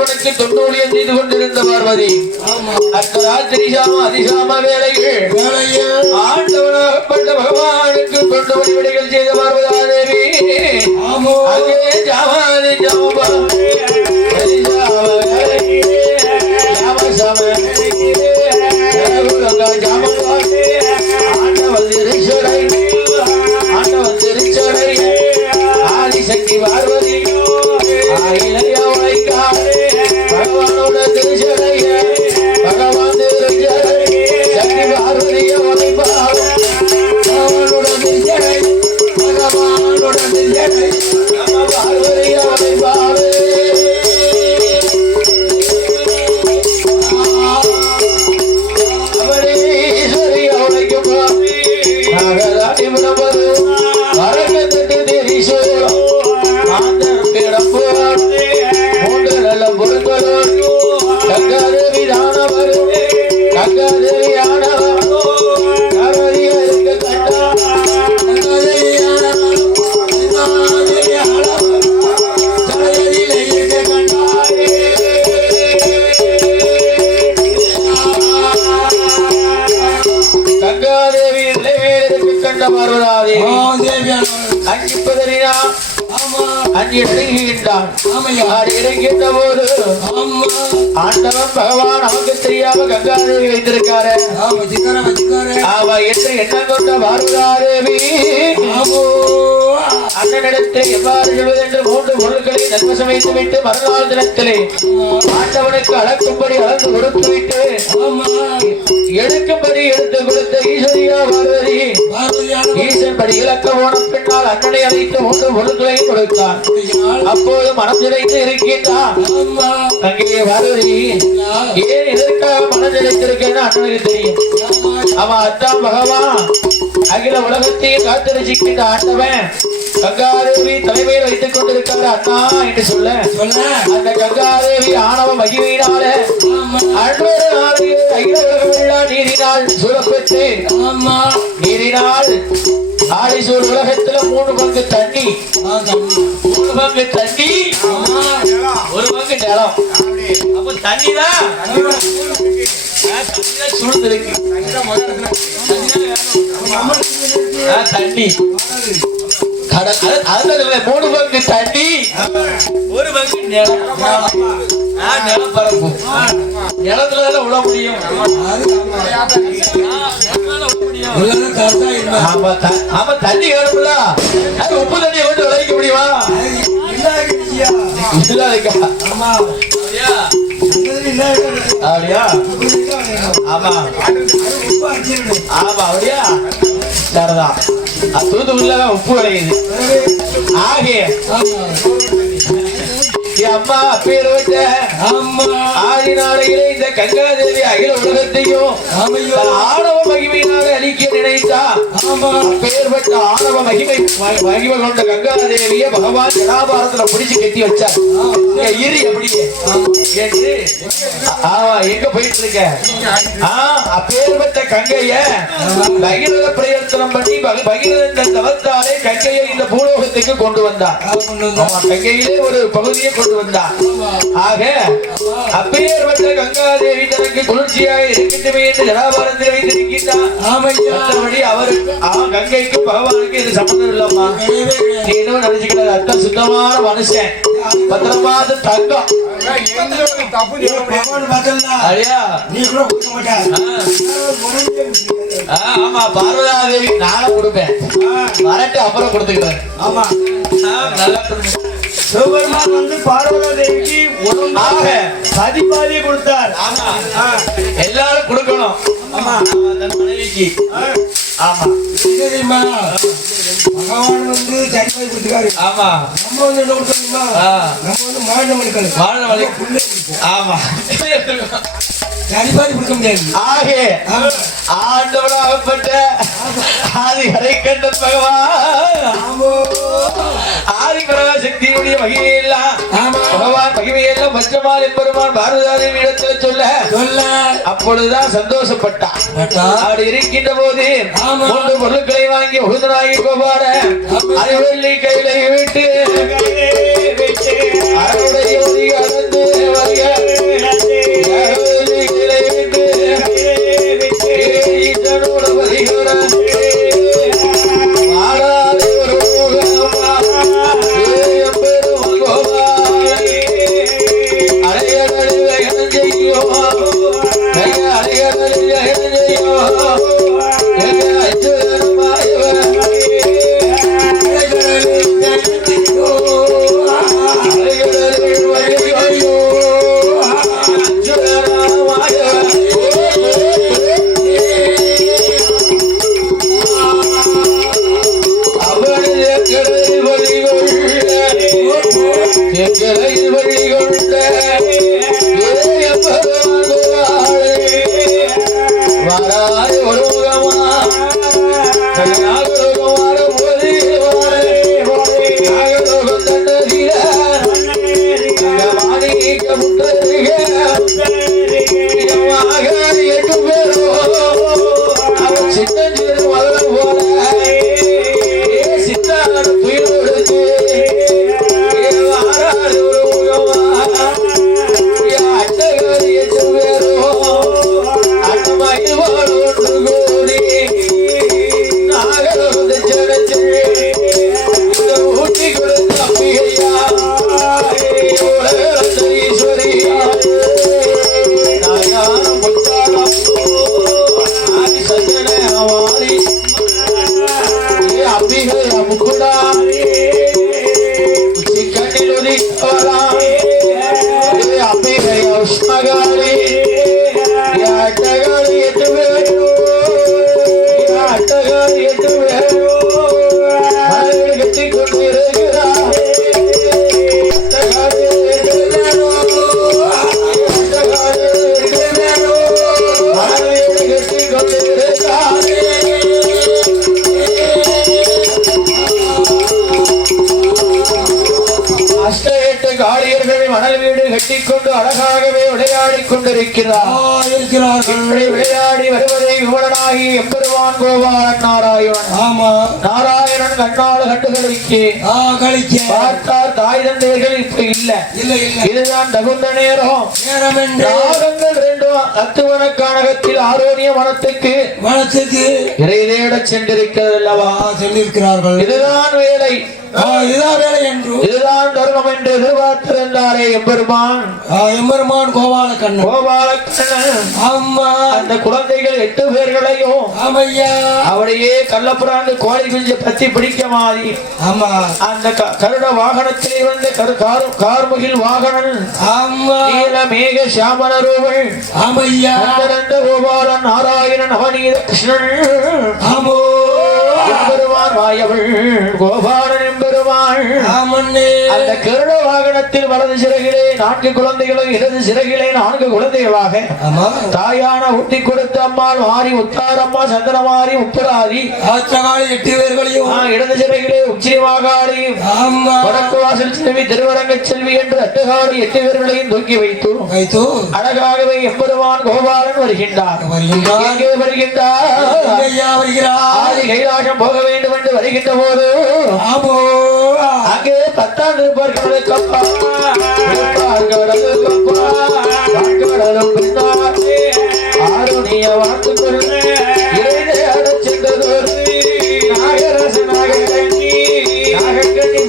ஆண்டவனுக்கு தொண்டூழியம் செய்து கொண்டிருந்த பார்வதி அர்த்தராத்திரிசாம அதிசாம வேலைகள் ஆண்டவனாகப்பட்ட பகவானுக்கு தொண்டூழி விடைகள் செய்த பார்வதா தேவி அங்கே ஜாமாதி ஜாமபா ஆதிசக்தி பார்வதி பகவானோட திருச்சரைய பகவான் சக்தி பார்வதிய பகவானோட திருச்சரை பகவானோட திருச்சரை பார்வதிய வளைப்பாடு அவரீஸ்வரி அவளைக்கும் நகராணி விளம்பரு வரக்கத்து தெரிசோ மூன்று நல்ல பொருட்களும் கங்காதேவி தானவர் கங்காதேவி ஆனவர் கரதிய இருக்க கண்டா கங்காதேவி ஆனவர் கங்காதேவி ஆனவர் கரதியில இருக்க கண்டாரே கங்காதேவி இருக்க கண்ட பார்வதாதே அஞ்சிப்பதறினா இறங்கின்ற போது ஆண்டவன் பகவான் நமக்கு தெரியாம கங்காதேவி வைத்திருக்காரு அவ என்று எண்ணம் கொண்ட பார்வதாதேவி அண்ணனிடத்தில் எவ்வாறு சொல்வது என்று மூன்று பொருட்களை நன்மசம் வைத்து விட்டு மறுநாள் தினத்திலே ஆண்டவனுக்கு அளக்கும்படி அளந்து கொடுத்து விட்டு எடுக்கும்படி எடுத்து கொடுத்த ஈஸ்வரியா பார்வதி ஈசன் படி இலக்க போன பின்னால் அண்ணனை அழைத்து மூன்று பொருட்களையும் கொடுத்தார். அப்போது மனம் நிலைத்து இருக்கின்றான் அங்கே பார்வதி ஏன் எதற்காக மனம் நிலைத்திருக்கேன்னு அண்ணனுக்கு தெரியும். அவன் அத்தான் பகவான் அகில உலகத்தையும் காத்திருக்கின்ற ஆண்டவன் கங்காதேவி தலைமையில் வைத்துக் கொண்டிருக்காரு அண்ணா என்று சொல்ல அந்த கங்காதேவி ஆணவ மகிமையினால அன்பொரு நாளையே அகில உலகமெல்லாம் நீரினால் சூழப்பட்டு நீரினால் ஆழிசூழ் உலகத்துல 3 பங்கு தண்ணி 3 பங்கு தண்ணி 1 பங்கு நிலம். அப்ப தண்ணிதான் சூழ்ந்திருக்கு தண்ணி 3 பங்கு தண்ணி 1 பங்கு நிலம். நிலப்பரப்பு நிலத்துல உள்ள முடியும். ஆமா தண்ணி வேணும்ல உப்பு தண்ணியை கொண்டு விளைவிக்க முடியுமா? அப்படியா? ஆமா ஆமா அப்படியா? சரிதான். தூத்துக்குடியில உப்பு விளையுது. ஆகிய அம்மா பேர் வச்ச ஆதி நாளையிலே இந்த கங்காதேவி அகில உலகத்தையும் ஆணவ மகிமையினால அழிக்க நினைத்தா பேர் பெற்ற ஆணவ மகிமை கொண்ட கங்காதேவிய பகவான் ஜடாபாரத்துல பிடிச்சு கட்டி வச்சார். இரு அப்படியே என்று எங்க போயிட்டு இருக்க பேர் பெற்ற கங்கைய பகிரத பிரயத்தனம் பண்ணி பகிரதன் தவத்தாலே கங்கையை இந்த பூலோகத்துக்கு கொண்டு வந்தார். கங்கையிலே ஒரு பகுதியை கொண்டு வந்தார். ஆக அப்பேற்பட்ட கங்காதேவி தனக்கு குளிர்ச்சியாக இருக்கின்றமே என்று ஜடாபாரத்தில் வைத்திருக்கின்றார். அவருக்கு கங்கைக்கு பகவானுக்கு இது சம்பந்தம் இல்லம்மா. நீ என்ன நினைச்சுக்கிறது? அத்தம் சுத்தமான மனுஷன் பத்திரமாத தங்கம். ஆமா பார்வதாதேவி நானும் கொடுப்பேன். வரட்டு அப்புறம் கொடுத்துக்கிறேன். ஆமா நல்லா சிவபெருமான் வந்து பார்வதாதேவிக்கு ஒழுங்காக பதிபாதியை கொடுத்தார். எல்லாரும் கொடுக்கணும். ஆமா மனைவிக்கு. ஆமா பகவான் வந்து சரிபாதி கொடுத்துருக்காரு. ஆமா நம்ம வந்து என்ன கொடுத்தோம்னா நம்ம வந்து மாநில ஆமா சரிபாதி கொடுக்க முடியாது. ஆகே ஆண்டவராகப்பட்ட ஆதி ஹரிகண்ட பகவான் ஆதி பராசக்தியுடைய மகிமையெல்லாம் பகவான் மகிமையெல்லாம் பஞ்சமாலை பெருமான் பார்வதாதேவி இடத்துல சொல்ல அப்பொழுதுதான் சந்தோஷப்பட்டான். அப்படி இருக்கின்ற போது 3 பொருட்களை வாங்கி உகுதனாகி கோபார அறிவெள்ளி கையில விட்டு அருடைய அளந்து 8 பேரும் அண்ணமாயிடுவாள் ஒன்று கூடி நாகரோத ஜனச்சு இந்த ஊட்டி கொடுத்த அம்பிகையா ஈஸ்வரியா நாயாரம் முத்தாரம் ஆதி சஞ்சன அவாரி அம்பிகை அமுக்குடா கண்ணில் உதிக்கலா அம்பிகை உஷ்ணகாரி அட்டகாரி 8 பேரும் அட்டகாரி 8 பேரும் கட்டி கொண்டிருக்கிறார் காளியர்கள் மணல் வீடு கட்டிக்கொண்டு அழகாகவே விளையாடி கொண்டிருக்கிறார் விளையாடி வருவதை விமலனாகி எம்பெருமான் கோபாலன் நாராயணன். ஆமா, நாராயணன் கண்ணால கண்டுகளுக்கு பார்த்தார் தாய் தந்தைகள் இப்ப இல்ல. இதுதான் தகுந்த நேரம். நாகங்கள் 2 அத்துவனக்கானகத்தில் ஆரோனிய வனத்துக்கு இறை தேட சென்றிருக்கிறது அல்லவா? சென்றிருக்கிறார்கள். இதுதான் வேலை, இதுதான் தருணம் என்று எதிர்பார்த்திருந்தாரே எம்பெருமான் கோபாலக்கண்ணன். அம்மா அந்த குழந்தைகள் 8 பேர்களையும் அவளையே கள்ளப்புறாந்து கோழி குஞ்சு பத்தி பிடிக்க மாதிரி அந்த கருட வாகனத்திலே வந்த கார்முகில் வாகனன் நீல மேக சாமனரூபள் கோபாலன் நாராயணன் அவனீத கிருஷ்ணன் எம்பெருமான் வாயவள் கோபாலன் எம்பெருமான். அந்த கருட வாகனத்தில் வலது சிறகிலே 4 குழந்தைகளும் இடது சிறகிலே 4 குழந்தைகளாக தாயான ஊட்டி கொடுத்த அம்மாள் மாறி உத்தாரம்மா சந்திரமாரி உப்பராதி 8 பேர்களையும் இடது சிறகிலே உச்சிமாகாரி வடக்கு வாசல் செல்வி திருவரங்க செல்வி என்று அட்டகாரி 8 பேர்களையும் தூக்கி வைத்து அழகாகவே எம்பெருமான் கோபாலன் வருகின்றார். கைலாசம் போக வேண்டும் என்று வருகின்ற போது அங்கே 10ஆம் திருப்பார்களுக்கு ஆரோனிய வாழ்த்து கொண்டு அடச் சென்றதோர் நாகரச நாகக்கண்ணி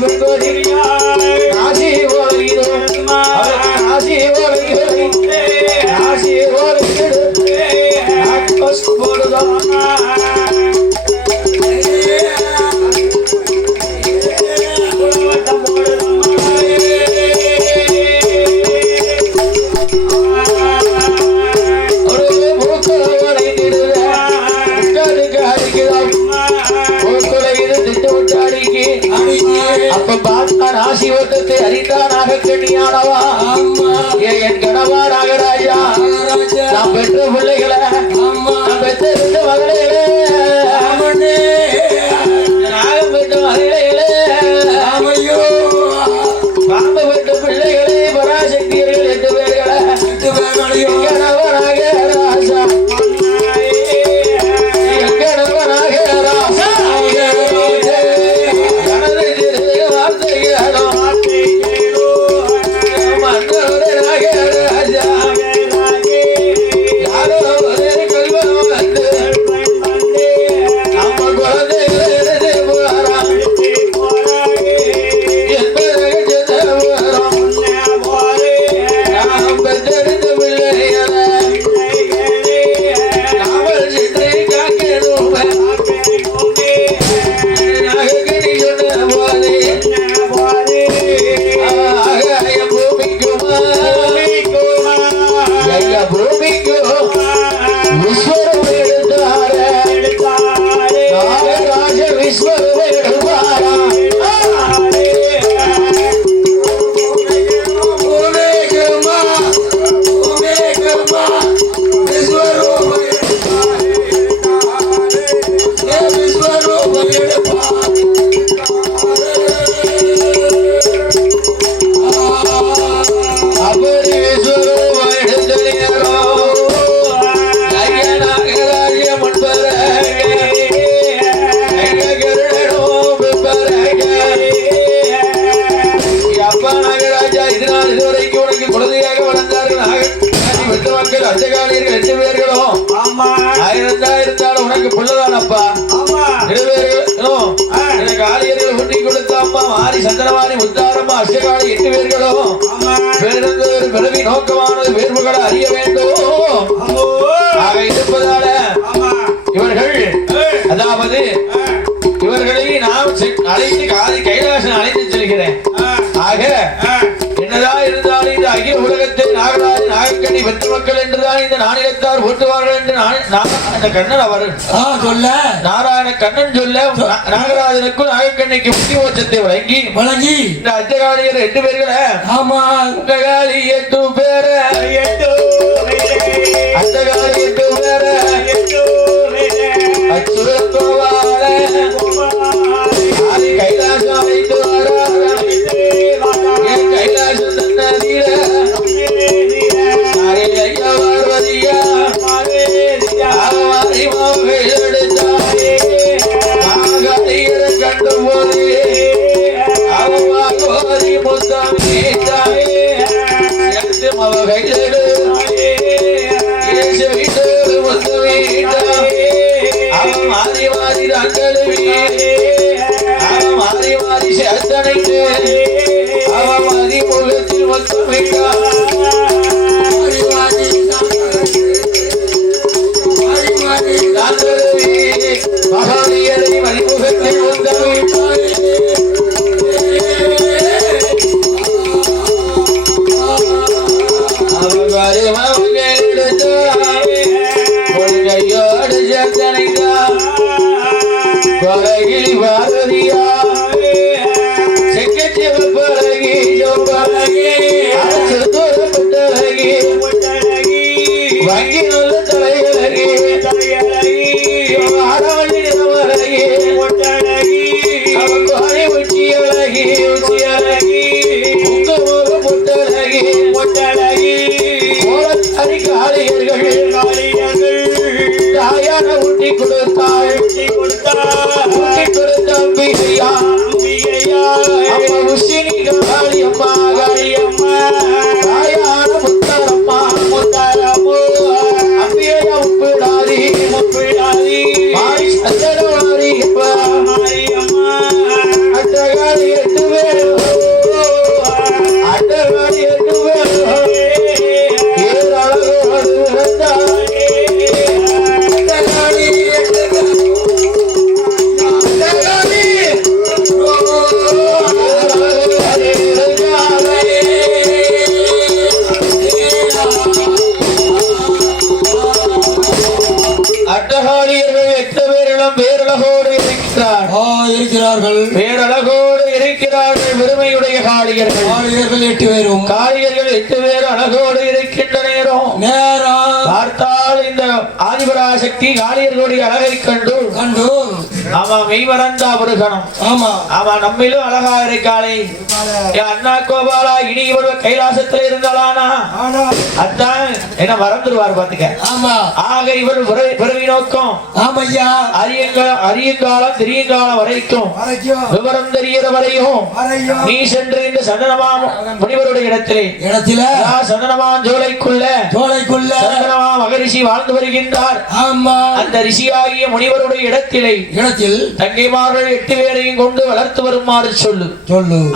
பெண்கோடி நாசி ஓலைகிறோம் நாசி ஓலைகிறோம் நாசி ஓலைகிறோம் போடுதான் அப்ப பார்த்தா ராசி ஓட்டத்தை அறிந்தானாக கண்ணியானவா என் கணவா நாகராஜா நான் பெற்ற பிள்ளைகளை நான் பெற்ற 2 மகளே நாகம் பெற்ற மகளே பாம்பு பெற்ற பிள்ளைகளே பராசக்தியர்கள் 8 பேர்களை கணவா நாகராஜா பெத்த மக்கள் அஞ்சகாலியர்கள் 2 பேர்களும் இருந்தாலும் உனக்கு பிள்ளைதானப்பா. 2 பேர்களும் எனக்கு ஆலியர்கள் ஒன்றி கொடுத்த அம்மா மாறி சந்தனவாணி முத்தாரம்மா அஷ்டகாலி 8 பேர்களும் பிறந்த பிறவி நோக்கமானது வேர்வுகளை அறிய வேண்டும் ஆக இருப்பதால இவர்கள் அதாவது இவர்களை நாம் அழைத்து கைலாசம் அழைத்து செல்கிறேன். ஆக என்னதான் இருந்தாலும் இந்த அகில உலகத்தை நாகராஜ நாகக்கண்ணி பெற்ற மக்கள் என்றுதான் இந்த நானிலத்தார் ஓட்டுவார்கள் என்று அந்த கண்ணன் அவர் சொல்ல நாராயண கண்ணன் சொல்ல நாகராஜனுக்கும் நாகக்கண்ணிக்கு முக்கிய மோட்சத்தை வழங்கி இந்த அஞ்சகாலியர் 8 பேர்களை ஆமா அஞ்சகாலி 8 பேரை அஞ்சகாலி 8 பேரை அச்சுரத்தோவார கைலாசம் அழைத்து என் கைலாசம் தன்னீர ஐயா பார்வதியா கண்டு போது அவரி முத்தம் அவ கைது அவன் மாறி மாறி தங்கழுவி அவன் மாறி மாறி சேர்த்தனைக்கு அவன் மாறி முகத்தில் மொத்தமிட்டான் மகானியரை மணிமுகத்தில் முத்தமிட்டான் கொள்கையோடு சேர்த்தனைக்கா கொலகிலி பாரதியா செக்கச்சிவ பழகி அரசு தூரப்பட்டழகி வங்கி நல்ல தலையழகி அரவணி நிறமழகி அவன் கோழி உச்சி அழகி உங்க முகம் முட்டழகி கோலத்தாரி காளியர்கள் தாயான ஊட்டி கொடுத்தாள் ஊட்டி கொடுத்த அம்பிகையா அம்மா உஷினி காளி அம்மா தாயான முத்தாரம்மா அம்பிகையா முப்பிடாதி மாறி சந்தனவாரி அட்டகாளி 8 பேர் அட்டகாளி 8 பேர் ஏழழகோடு இருந்தார் இருக்கிறார்கள் பேரழகோடு இருக்கிறார்கள் பெருமையுடைய காளியர்கள் 8 பேரும் காளியர்கள் 8 பேர் அழகோடு இருக்கின்ற நேரம் பார்த்தால் இந்த ஆதிபராசக்தி காளியர்களுடைய அழகை கண்டு ஆமா மெய்மறந்தா முருகனும் ஆமா நம்மிலும் அழகா இருக்காளே அண்ணா கோபாலா இனி இவர் கைலாசத்துல இருந்தாலானா அதான் என்ன மறந்துடுவார் பாத்துக்க. ஆக இவர் பிறவி நோக்கம் அரியங்காலம் திரியங்காலம் வரைக்கும் விவரம் தெரிகிற வரையும் நீ சென்று இந்த சந்தனமா முனிவருடைய இடத்திலே சந்தனமான் ஜோலைக்குள்ள சந்தனமா மகரிஷி வாழ்ந்து வருகின்றார். அந்த ரிஷியாகிய முனிவருடைய இடத்தில் தங்கைமார்கள் 8 பேரையும் கொண்டு வளர்த்து வருமாறு சொல்லு.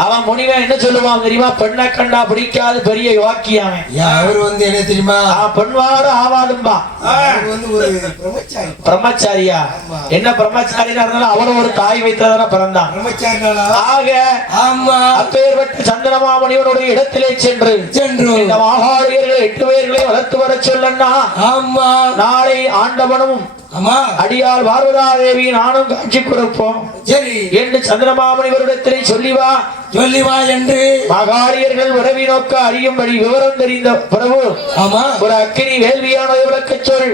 அவன் முனிவன் என்ன சொல்லுவான் தெரியுமா? பெண்ணை கண்டா பிடிக்காது பெரிய வாக்கியாமே. அவர் என்ன தெரியுமா? பெண்வாடு ஆவாதும்பா. பிரம்மச்சாரியா? என்ன பிரம்மச்சாரியா இருந்தாலும் அவரும் ஒரு தாய் வைத்ததான பிறந்தான். ஆக அப்பேற்பட்ட சந்திரமா முனிவனுடைய இடத்திலே சென்று இந்த மாகாளியர்கள் 8 பேர்களை வளர்த்து வர சொல்லன்னா நாளை ஆண்டவனும் அடியால் பார்வதா தேவி நானும் காட்சி கொடுப்போம் என்று சந்திரமாமணிவரிடத்திலே சொல்லிவா என்று மகாளியர்கள் உறவி நோக்க அறியும்படி விவரம் தெரிந்த பிரபு ஒரு அக்கினி வேள்வியானது விளக்க சொல்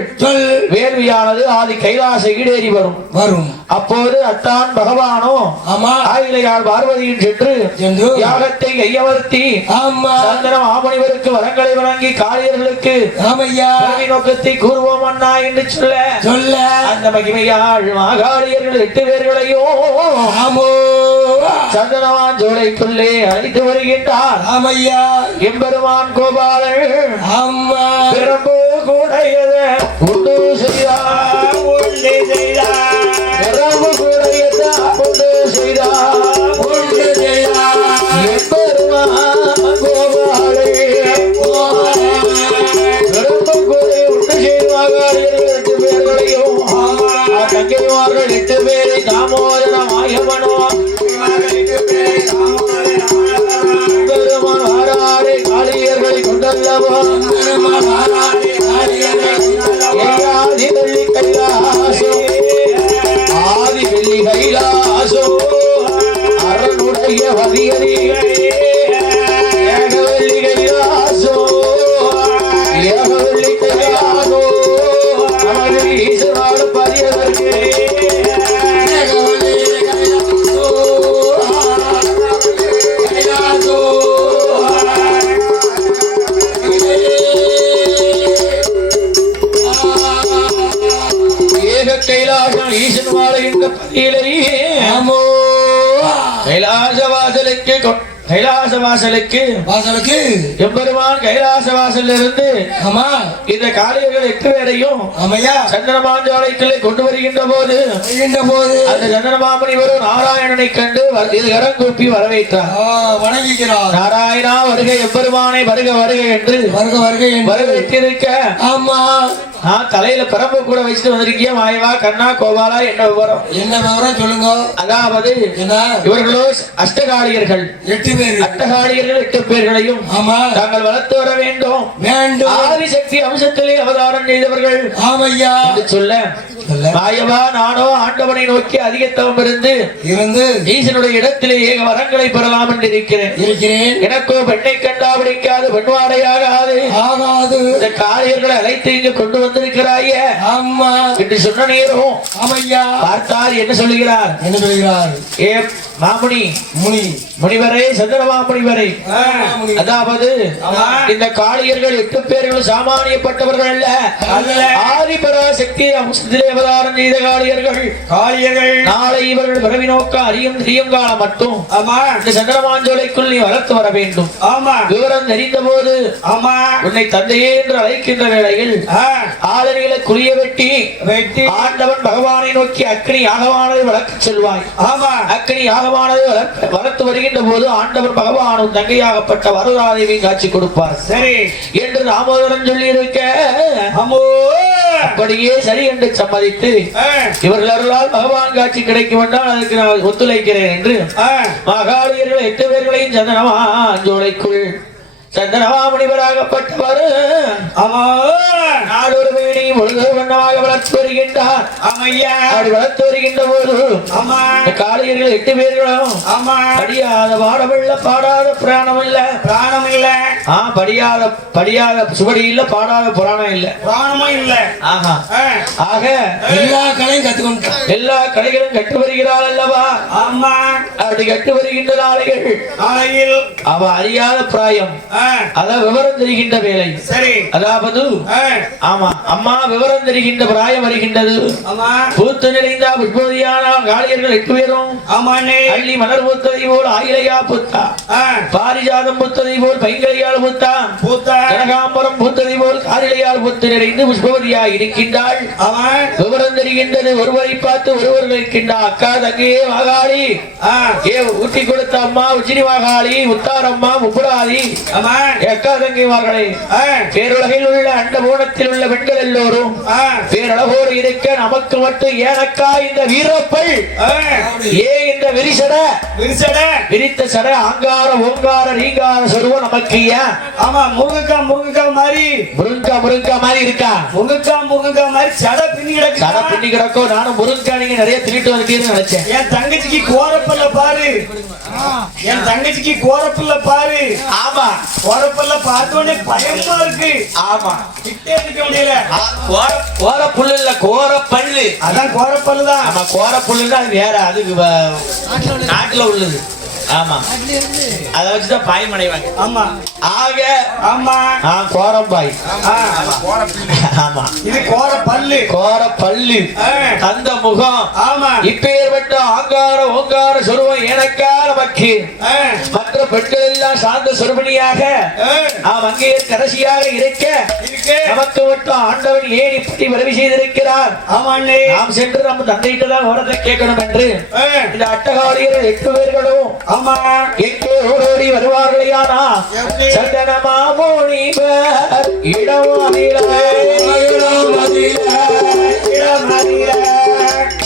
வேள்வியானது ஆதி கைலாச ஈடேறி வரும். அப்போது அத்தான் பகவானோ ஆயிலையால் பார்வதியின் சென்று யாகத்தை கையமர்த்தி சந்திரம் ஆமணிவருக்கு வரங்களை வழங்கி காளியர்களுக்கு உறவி நோக்கத்தை கூறுவோம் அண்ணா என்று சொல்ல அந்த மகிமையாள் மகாளியர்கள் 8 பேர்களையும் சந்தனவான் ஜோலைக்குள்ளே அழைத்து வருகின்றார். ஆமையா எம்பெருமான் கோபாலன் அம்மா பிரம்பு கூடையத உண்டு செய்தார். உண்டு செய்தார். பிரம்பு கூடையத உண்டு செய்தார். உண்டு செய்தார். எம்பெருமான் கோபாலே பிரம்பு கூடை உண்டு செய்வார்கள். 8 பேர்களையும் தங்கைமார்கள் 8 பேரை தாமோதர மாயமனோ பெருமான் வாராடை காளியர்களை கொண்டல்லவோ ஆதி வெள்ளி கைலாசோ ஆதி வெள்ளி கைலாசோ அரணுடைய வரியறி ஏகவெள்ளி கைலாசோ ஏகவெள்ளி கைலாசோ நமது ஈஸ்வராடு பரியதற்கு கைலாசம் ஈசன் வாழுகின்ற பதியிலேயே கைலாச வாசலுக்கு எம்பெருமான் கைலாச வாசலில் இருந்து இந்த காளியர்கள் 8 பேரையும் சந்தனமாஞ்சோலைக்குள்ளே கொண்டு வருகின்ற போது அந்த சந்தனமாமணி வரும் நாராயணனை கண்டு கரம் கூப்பி வரவேற்றார். வணங்குகிறார். நாராயணா வருக, எம்பெருமானை வருக வருக என்று வரவேற்றிருக்க நான் தலையில பரம்பு கூட வச்சுட்டு வந்திருக்கிய மாயவா கண்ணா கோபாலா என்ன விவரம் சொல்லுங்க. அதாவது இவர்களோ அஷ்டகாளியர்கள் 8 பேர். அஷ்டகாளியர்கள் 8 பேர்களையும் தாங்கள் வளர்த்து வர வேண்டும். ஆதிசக்தி அம்சத்திலே அவதாரம் செய்தவர்கள் என்று சொல்ல மாயவா நானோ ஆண்டவனை நோக்கி அதிக தவம் இருந்து ஈசனுடைய இடத்திலே ஏக வரங்களை பெறலாம் என்று இருக்கிறேன். எனக்கோ பெண்ணை கண்டா பிடிக்காது, பெண்வாடையாகாது. இந்த காளியர்களை அழைத்து இங்கு கொண்டு வந்திருக்கிறாய என்று சொன்ன நேரம் பார்த்தார். என்ன சொல்லுகிறார்? ஏ மாமுனி முனிவரே, சந்திரமாமுனிவரே, அதாவது இந்த காளியர்கள் 8 பேர்களும் சாமானியப்பட்டவர்கள் அல்ல. ஆதிபராசக்தி அம்சத்திலே அவதாரம் செய்த காளியர்கள். நாளை இவர்கள் பிறவி நோக்க அறியும் காலம் மட்டும் இந்த சந்திரமாஞ்சோலைக்குள் நீ வளர்த்து வர வேண்டும். விவரம் தெரிந்த போது உன்னை தந்தையே என்று அழைக்கின்ற வேளையில் ஆளணிகளை குறிய வெட்டி ஆண்டவன் பகவானை நோக்கி அக்னி யாகமானதை வளர்க்க செல்வாய். அக்னி யாகமானதை வளர்த்து வருகின்ற போது ஆண்டவன் பகவானும் தங்கையாகப்பட்ட வரதாதேவி காட்சி கொடுப்பார். சரி என்று தாமோதரன் சொல்லி இருக்க அப்படியே சரி என்று சம்மதித்து இவர்கள் அருளால் பகவான் காட்சி கிடைக்கும் என்றால் அதற்கு நான் ஒத்துழைக்கிறேன் என்று மகாளியர்கள் 8 பேர்களையும் சந்தனமாஞ்சோலைக்குள் சந்தனமாமுனிவராகப்பட்டவர் நாடொரு வேணி முழுது வண்ணமாக வளர்த்து வருகின்றார். அப்படி வளர்த்து வருகின்ற போது காளியர்கள் 8 பேர்களும் படியாத பாடமில்ல, பாடாத புராணம் இல்ல. படியாத சுவடி இல்ல, பாடாத புராணம் இல்ல. ஆக எல்லா கலையும் கற்றுக்கொண்டு எல்லா கலைகளும் கட்டு வருகிறாள் அல்லவா? அப்படி கட்டு வருகின்ற நாளைகள் அவ அறியாத பிராயம், அதான் விவரம் தெரிகின்ற வேலை. சரி, அதாவது அம்மா விவரம் தெரிகின்ற பிராயம் வருகின்றது. பூத்து நிறைந்த புஷ்பதியான காளியர்கள் 8 பேரும் அள்ளி மலர் பூத்ததை போல் ஆயிலையா பூத்தா, பாரிஜாதம் பூத்ததை போல் பைங்களையால் பூத்தா, கனகாம்பரம் பூத்ததை போல் காரிலையால் பூத்து நிறைந்து புஷ்பவதியா இருக்கின்றாள். விவரம் தெரிகின்றது. ஒருவரை பார்த்து ஒருவர் இருக்கின்றார். அக்கா தங்கையே மகாளி, ஊட்டி கொடுத்த அம்மா உச்சினி மகாளி, முத்தாரம்மா முப்புராதி அக்கா தங்கைமார்களே, பேருலகில் உள்ள அண்ட பூனத்தில் உள்ள பெண்கள் எல்லோரும் பேரழகோடு இருக்க நமக்கு மட்டும் ஏனக்கா இந்த வீரப்பள் இந்த விரித்த சட ஆங்கார ஓங்கார ரீங்கார சொருவ நமக்கு ஏன்? முருங்கக்கா மாதிரி இருக்கா. முருங்கக்கா மாதிரி சட பின்னி கிடக்கும். நானும் முருங்கக்கா நீங்க நிறைய திருட்டு வந்துட்டீங்கன்னு நினைச்சேன். என் தங்கச்சிக்கு கோரப்பல்ல பாரு. ஆமா, கோரப்பல்ல பார்த்தோன்னே பயமா இருக்கு. ஆமா, கிட்டே இருக்க முடியல. கோர புல்லு இல்ல, கோர பல்லு. அதான் கோரப்பல்லு தான். ஆமா, கோர புல்லு தான் வேற. அதுக்கு நாட்டுல உள்ளது. ஆமா, அத வச்சுதான் பாய் மடைவாங்க. ஆமா, ஆக ஆமா கோரம்பாய். ஆமா, இது கோர பல்லு. அந்த முகம். ஆமா, இப்பேர் அப்பேற்பட்ட ஆங்கார ஓங்கார சொருவம் எனக்கால மக்கி மற்ற பெண்கள் எல்லாம் சார்ந்த சொருபணியாக அங்கே கடைசியாக இருக்க நமக்கு மட்டும் ஆண்டவன் ஏன் இப்படி உதவி செய்திருக்கிறார். நாம் சென்று நம்ம தந்தையிட்டதான் வரத்தை கேட்கணும் என்று இந்த அட்டகாலியர்கள் 8 பேர்களும் எங்கே ஓடோடி வருவார்களையானா சந்தன மாமோனிவர்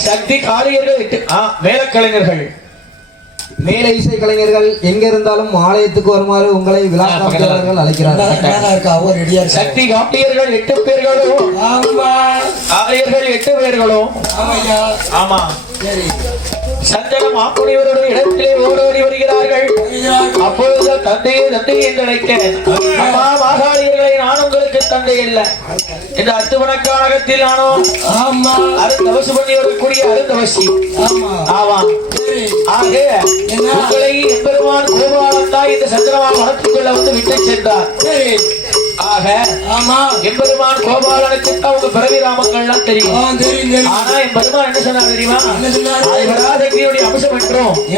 சக்தி காளியர்கள் மேலக்கலைஞர்கள் மேல இசை கலைஞர்கள் எங்க இருந்தாலும் ஆலயத்துக்கு வருமாறு உங்களை விழா காப்பவர்கள் அழைக்கிறார்கள். சக்தி காப்பியர்கள் 8 பேர்களும் ஆலயர்கள் 8 பேர்களும் ஆமா சந்தன மாமுனிவருடைய இடத்திலே ஓடோடி வருகிறார்கள். அப்பொழுது தந்தையே தந்தை என்று அழைக்க அம்மா மாகாளியர்களை நான் உங்களுக்கு தந்தை இல்லை இந்த அத்துவணக்கானகத்தில் நானோ அருந்தவசு பண்ணி வரக்கூடிய அருந்தவசி ஆமா ஆக உங்களை எம்பெருமான் கோபாலன் தான் இந்த சந்திரமா மனத்துக்குள்ள வந்து விட்டு சென்றார். ஆக எம்பெருமான் கோபாலனுக்கு தான் உங்க பிறவி ராமங்கள்லாம் தெரியும். ஆனா எம்பெருமான் என்ன சொன்னார் தெரியுமா? ஆதிபராசக்தியுடைய அம்சம்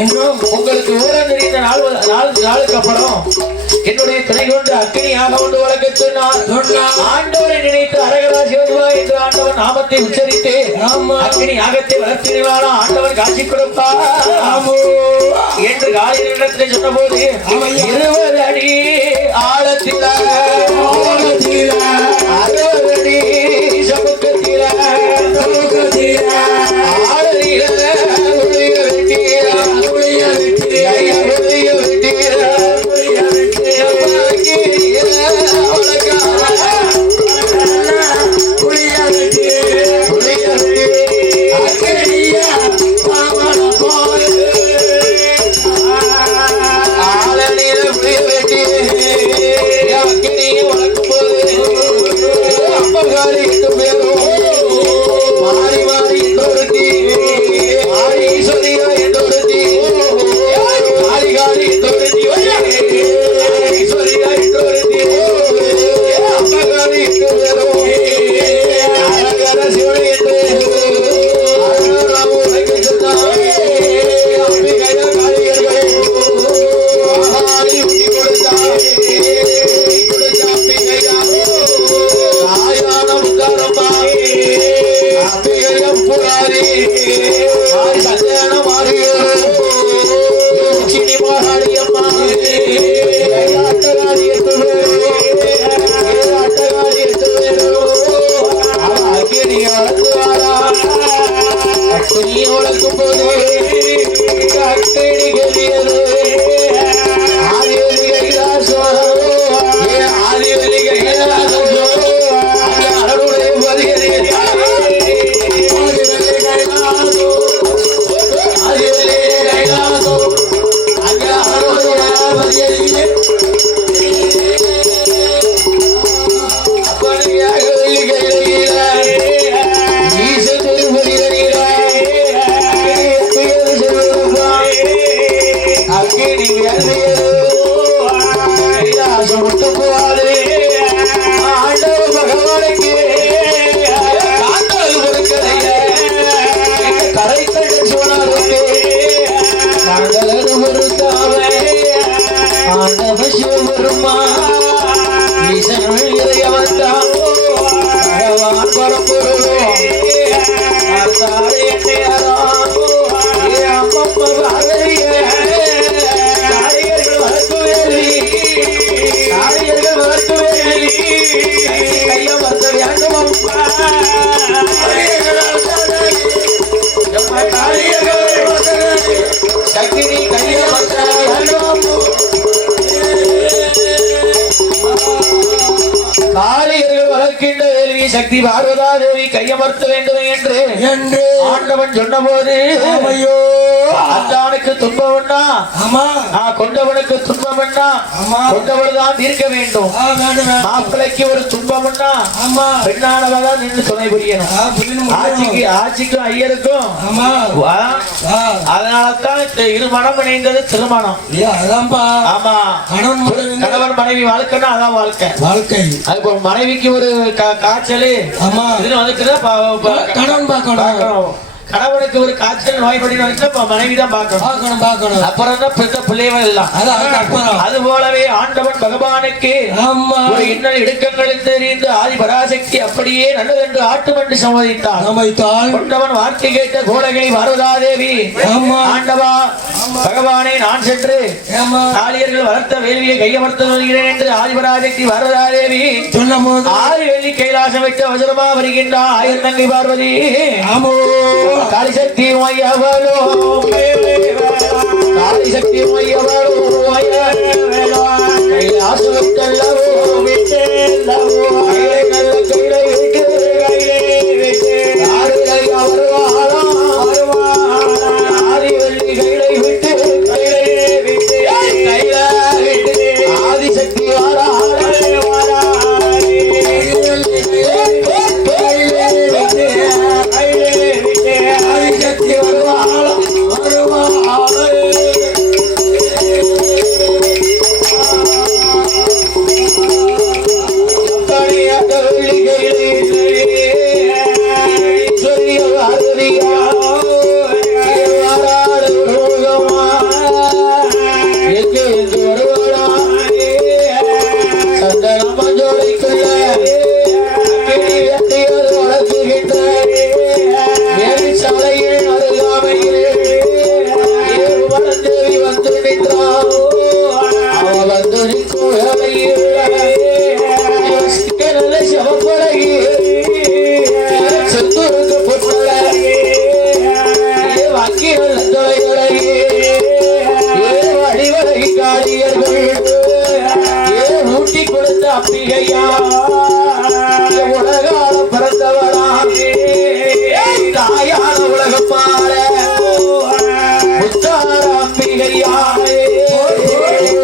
என்றும் உங்களுக்கு ஓரம் தெரிந்த நாளுக்கு அப்புறம் என்னுடைய துணை கொண்டு அக்கினியாக கொண்டு வளர்க்க சொன்னார். ஆண்டவரை நினைத்து அரகரா சிவசிவா என்று ஆண்டவன் நாமத்தை உச்சரித்து அக்கினி யாகத்தை வளர்த்தினாலும் ஆண்டவன் காட்சி கொடுப்பார் என்று காலியிடத்தில் சொன்ன போது 20 அடி ஆழத்தில் 60 அடி சமுக்கத்தில் சக்தி பார்வதா தேவி கையமர்த்த வேண்டும் என்று ஆண்டவன் சொன்ன போது அந்தானுக்கு துன்பம் வேண்டா கொண்டவனுக்கு துன்பம் வேண்டா கொண்டவர் தான் தீர்க்க வேண்டும். மாப்பிளைக்கு ஒரு துன்பம் வேண்டா பெண்ணானவதான் நின்று துணை புரியணும். ஆட்சிக்கும் ஐயருக்கும் அதனாலதான் இருமணம் இணைந்தது திருமணம். ஆமா கணவன் மனைவி வாழ்க்கைன்னா அதான் வாழ்க்கை. அது மனைவிக்கு ஒரு காய்ச்சல் இதுன்னு வந்துட்டு கணவன் பார்க்கணும். கணவனுக்கு ஒரு காய்ச்சல் நோய்படி வந்துச்சுன்னா மனைவி தான் பார்க்கணும் அப்புறம் தான் பெற்ற பிள்ளைகள் எல்லாம் அது போலவே ஆண்டவன் பகவானுக்கு ஒரு இன்னல் இடுக்கங்களில் தெரிந்து ஆதி பராசக்தி அப்படியே நல்லது என்று ஆட்டும் என்று சம்மதித்தார் கொண்டவன் வார்த்தை கேட்ட கோலகிரி பார்வதாதேவி ஆண்டவா பகவானே நான் சென்று காளியர்கள் வளர்த்த வேள்வியை கையமர்த்த சொல்கிறேன் என்று ஆதி பராசக்தி பார்வதாதேவி ஆறு வெள்ளி கைலாசம் விட்டு அவசரமா வருகின்றார் ஆயிரம் தங்கை பார்வதி காளிசக்தி மையவளோ காளிசக்தி மையவளோ கைலாசம் விட்டல்லவோ நல்ல கைலை விட்டு ஆறுகளை வருவாளா ஆதி வெள்ளி கைலை விட்டு கைலா விட்டு ஆதிசக்தி வாரா ஊட்டி கொடுத்த அம்பிகையா உலகால பிறந்தவரா தாயான உலகம் மாற முத்தார அம்பிகையா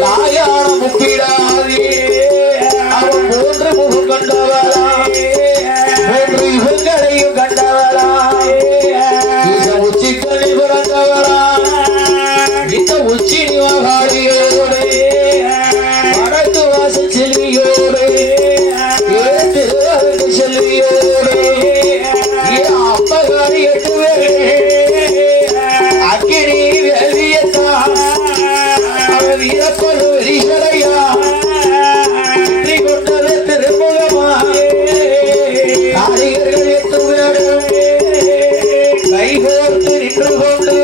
தாயான முப்பிடாதே அவன் மூன்று முகம் கண்டவரா மூன்று யுகங்களையும் கண்டவரா உச்சிக்கணில் பிறந்தவரா இந்த உச்சி நிவாகாரியோடு வடக்கு வாசல் செல்வியோடு திருவாரூர் செல்வியோடு அப்பகாரி 8 பேர் அக்கினி வேலியத்தா அவர் வீரப்பொரு வெறிகளையா வெற்றி கொண்டது திருமுகமா காரிகர்கள் 8 பேரும் கைகோர்த்து நின்று கொண்டு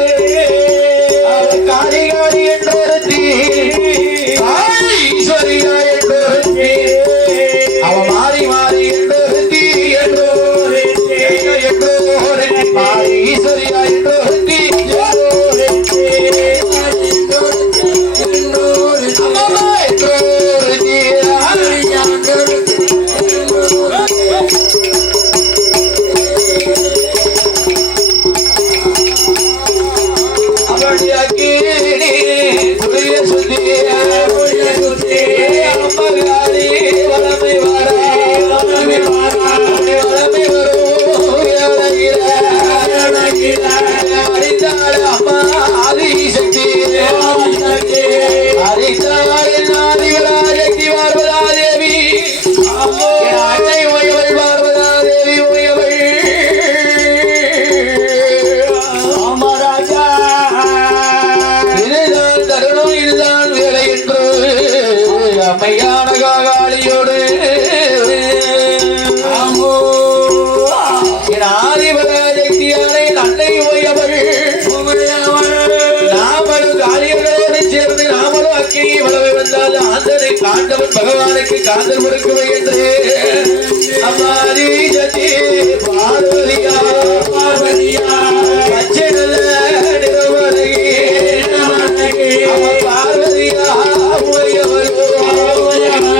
காரிகாரி என்றொருத்தி ஈஸ்வரியா என்றொருத்தி அவ மாறி மாறி என்றொருத்தி என்றொருத்தி ஈஸ்வரியா என்றொருத்தி காளியோடு என் ஆதிபராஜக்தியானை அன்னை ஓயவள் நாமளும் காளியர்களோடு சேர்ந்து நாமளும் அக்கினி வளவை வந்தால் ஆந்தனை காண்டவன் பகவானுக்கு காந்தல் கொடுக்குவை என்று அம்மாதி ஜதி பார்வதியா பச்சை நல்ல நிறவழகி பார்வதியா ஓயவளோ பார்வதியா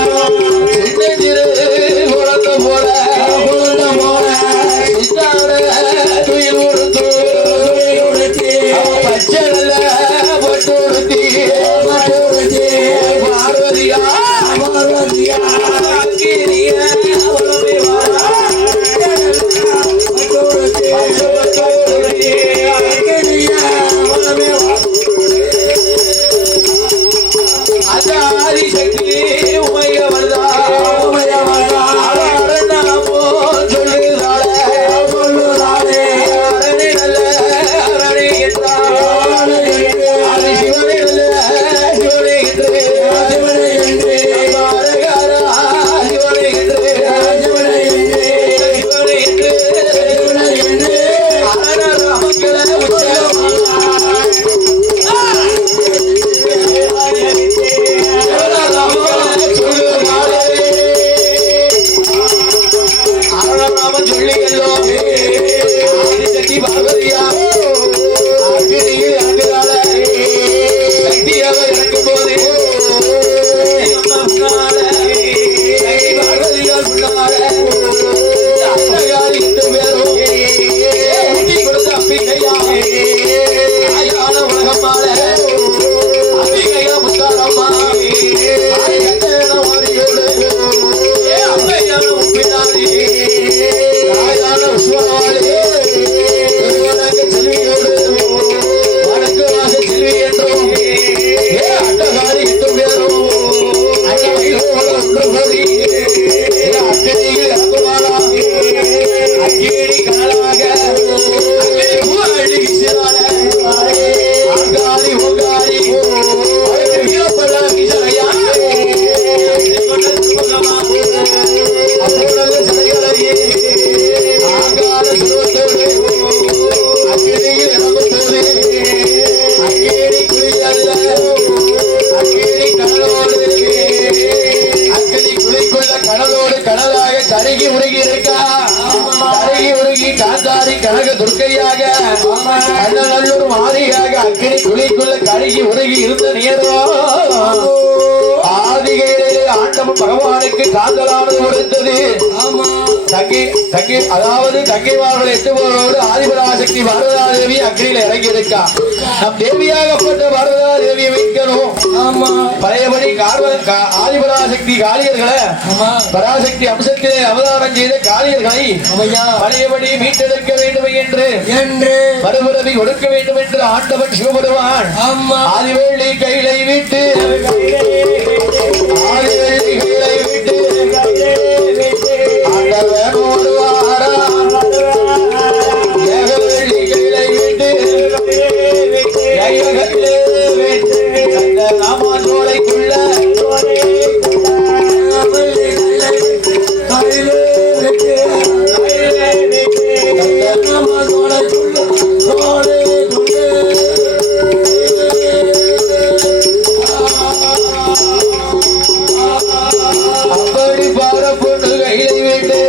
நாமம் சொல்லியல்லோ ஆதிசக்தி பார்வதியா அக்கினியில் இறங்குறாள சக்தியாக இறங்கும் போது சக்தி பார்வதியால் முன்னால அந்தகாரி என்று பேரும் ஊட்டி கொடுத்த அம்பிகையா தாயான உலகம்மால அம்பிகையா முத்தாரம்மா ஆயிரத்தேன ஓரியோடு அம்மையான உப்பினாரி தாயான விஸ்வவாளி திருவனங்க செல்வியோடு வடக்கு வாச செல்வி என்றும் அட்டகாரி என்று பேரும் அட்டகையோடு ஒன்று போதி அக்கினியில் இறங்குவாளா அக்கினி கனலாக அக்கினி பூ அள்ளி வீசினால ஆங்காரி ஓங்காரி வீரப்பட வீசலையா அப்பொழுது சிலைகளையே ஆங்கார சுருவத்தோடு அக்கினியில் இறங்கும் போது அக்கினி குளியல்ல அக்கினி கடலோடு அக்கினி குளிக்குள்ள கடலோடு கடலாக கருகி உருகி இருக்கா கருகி உருகி காந்தாரி கனக துர்க்கையாக கண்ணநல்லூர் மாதிரியாக அக்கினி குளிக்குள்ள கருகி உருகி இருந்த நேரம் ஆதிகையிலே ஆண்டவன் பகவானுக்கு காந்தலானது கொடுத்தது அதாவது தங்கைமார்கள் 8 பேரோடு ஆதிபராசக்தி வரதாதேவி அக்னியில இறங்கி இருக்கா நம் தேவியாகப்பட்ட வரதாதேவியை வைக்கணும் பழையபடி ஆதிபராசக்தி காளியர்களை பராசக்தி அம்சத்திலே அவதாரம் செய்த காளியர்களை பழையபடி மீட்டெடுக்க வேண்டும் என்று மறுபிறவி கொடுக்க வேண்டும் என்று ஆண்டவன் சிவபெருமான் ஆதிவேளி கையிலை விட்டு ஆதிவேளி கையிலை விட்டு ஆண்டவனோடு வாரா ஏகவேளி கையிலை விட்டு ஏகத்திலே விட்டு அந்த நாமாஞ்சோலைக்குள்ள அப்படி பார பொண்ணு கையிலை விட்டு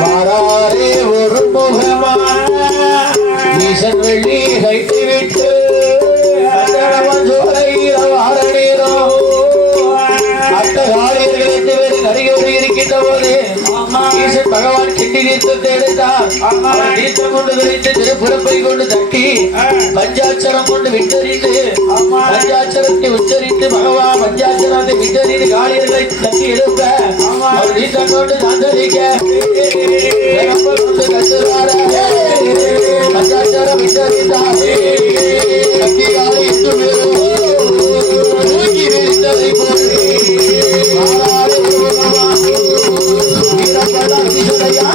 வாராரே ஒரு முகமா ஈசன் வெள்ளி கைட்டு விட்டு சோலையில வார நேரம் அட்டகாரியர்கள் 8 பேர் நடிகை இருக்கின்ற போது ஈசன் பகவான் கிண்டி தீர்த்தத்தை எடுத்தார் தீர்த்தம் கொண்டு விரைத்து திருப்புறப்பை கொண்டு தட்டி பஞ்சாட்சரம் கொண்டு விட்டறிந்து பஞ்சாட்சரத்தை உச்சரித்து பகவான் பஞ்சாட்சரத்தை விட்டறிந்து காளியர்களை தட்டி எழுப்ப அவர் தீர்த்தம் கொண்டு சாந்தரிக்க கொண்டு கட்டுவார பஞ்சாட்சரம் விட்டறிந்தார் சக்தி காளி என்று பேரும் தூக்கி விரித்ததை போல் வீரப்பட அதிசலையா